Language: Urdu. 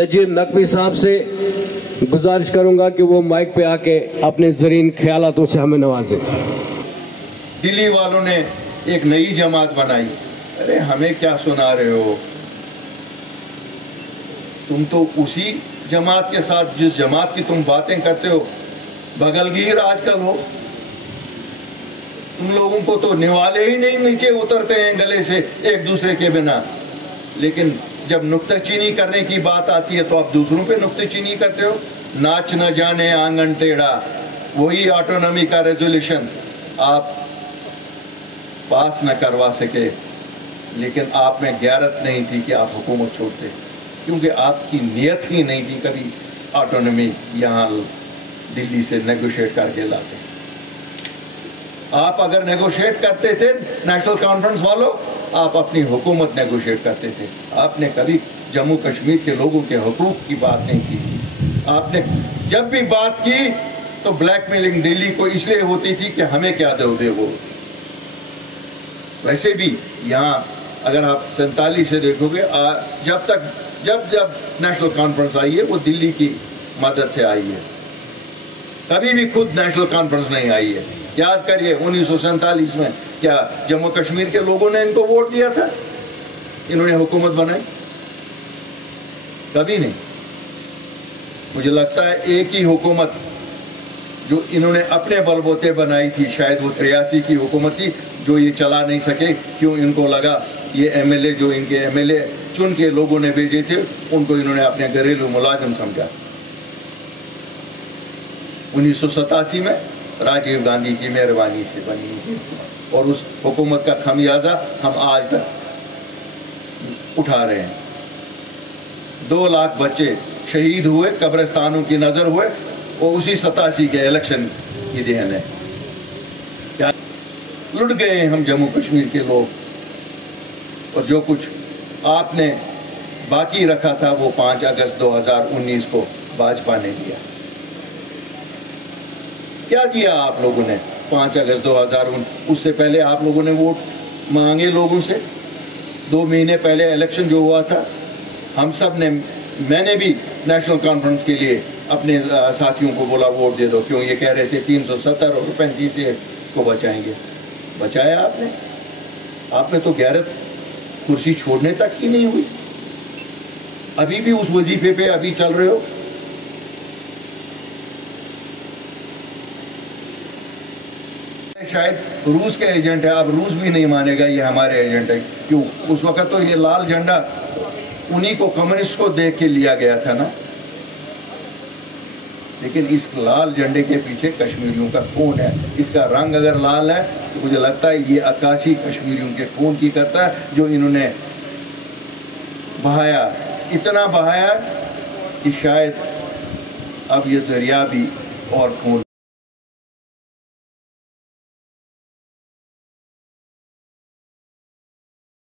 نذیر نقوی صاحب سے گزارش کروں گا کہ وہ مائک پہ آ کے اپنے زرین خیالاتوں سے ہمیں نوازیں۔ دلی والوں نے ایک نئی جماعت بنائی۔ ارے ہمیں کیا سنا رہے ہو؟ تم تو اسی جماعت کے ساتھ جس جماعت کی تم باتیں کرتے ہو بغلگیر آج کل ہو۔ تم لوگوں کو تو نوالے ہی نہیں نیچے اترتے ہیں گلے سے ایک دوسرے کے بنا، لیکن جب نکتہ چینی کرنے کی بات آتی ہے تو آپ دوسروں پہ نکتہ چینی کرتے ہو۔ ناچ نہ جانے آنگن ٹیڑھا، وہی آٹونومی کا ریزولوشن آپ پاس نہ کروا سکے، لیکن آپ میں غیرت نہیں تھی کہ آپ حکومت چھوڑتے، کیونکہ آپ کی نیت ہی نہیں تھی کبھی آٹونومی یہاں دلی سے نیگوشیٹ کر کے لاتے۔ آپ اگر نیگوشیٹ کرتے تھے نیشنل کانفرنس والوں، آپ اپنی حکومت نیگوشیٹ کرتے تھے۔ آپ نے کبھی جموں کشمیر کے لوگوں کے حقوق کی بات نہیں کی۔ آپ نے جب بھی بات کی تو بلیک میلنگ دلی کو اس لیے ہوتی تھی کہ ہمیں کیا دو دے وہ۔ ویسے بھی یہاں اگر آپ 47 سے دیکھو گے، جب نیشنل کانفرنس آئی ہے وہ دلی کی مدد سے آئی ہے، کبھی بھی خود نیشنل کانفرنس نہیں آئی ہے۔ یاد کریے 1947 میں کیا جموں کشمیر کے لوگوں نے ان کو ووٹ دیا تھا؟ انہوں نے حکومت بنائی؟ کبھی نہیں۔ مجھے لگتا ہے ایک ہی حکومت جو انہوں نے اپنے بل بوتے بنائی تھی، شاید وہ 83 کی حکومت تھی، جو یہ چلا نہیں سکے، کیوں؟ ان کو لگا یہ ایم ایل اے جو ان کے ایم ایل اے چن کے لوگوں نے بھیجے تھے ان کو انہوں نے اپنے گھریلو ملازم سمجھا۔ 1987 میں راجیو گاندھی کی مہربانی سے بنی تھی، اور اس حکومت کا خمیازہ ہم آج تک اٹھا رہے ہیں۔ 2 لاکھ بچے شہید ہوئے، قبرستانوں کی نظر ہوئے، وہ اسی 87 کے الیکشن کی دہن ہے۔ کیا لٹ گئے ہیں ہم جموں کشمیر کے لوگ، اور جو کچھ آپ نے باقی رکھا تھا وہ 5 اگست 2019 کو بھاجپا نے دیا۔ کیا دیا آپ لوگوں نے 5 اگست 2019؟ اس سے پہلے آپ لوگوں نے ووٹ مانگے لوگوں سے۔ 2 مہینے پہلے الیکشن جو ہوا تھا، ہم سب نے، میں نے بھی نیشنل کانفرنس کے لیے اپنے ساتھیوں کو بولا ووٹ دے دو، کیوں؟ یہ کہہ رہے تھے 370 اور 35 کو بچائیں گے۔ بچایا آپ نے؟ آپ نے تو غیرت کرسی چھوڑنے تک کی نہیں ہوئی، ابھی بھی اس وظیفے پہ ابھی چل رہے ہو۔ شاید روس کے ایجنٹ ہے، اب روس بھی نہیں مانے گا یہ ہمارے ایجنٹ ہے، کیوں؟ اس وقت تو یہ لال جھنڈا انہی کو، کمیونسٹ کو دیکھ کے لیا گیا تھا نا۔ لیکن اس لال جھنڈے کے پیچھے کشمیریوں کا خون ہے، اس کا رنگ اگر لال ہے تو مجھے لگتا ہے یہ عکاسی کشمیریوں کے خون کی کرتا ہے، جو انہوں نے بہایا، اتنا بہایا کہ شاید اب یہ دریا بھی اور خون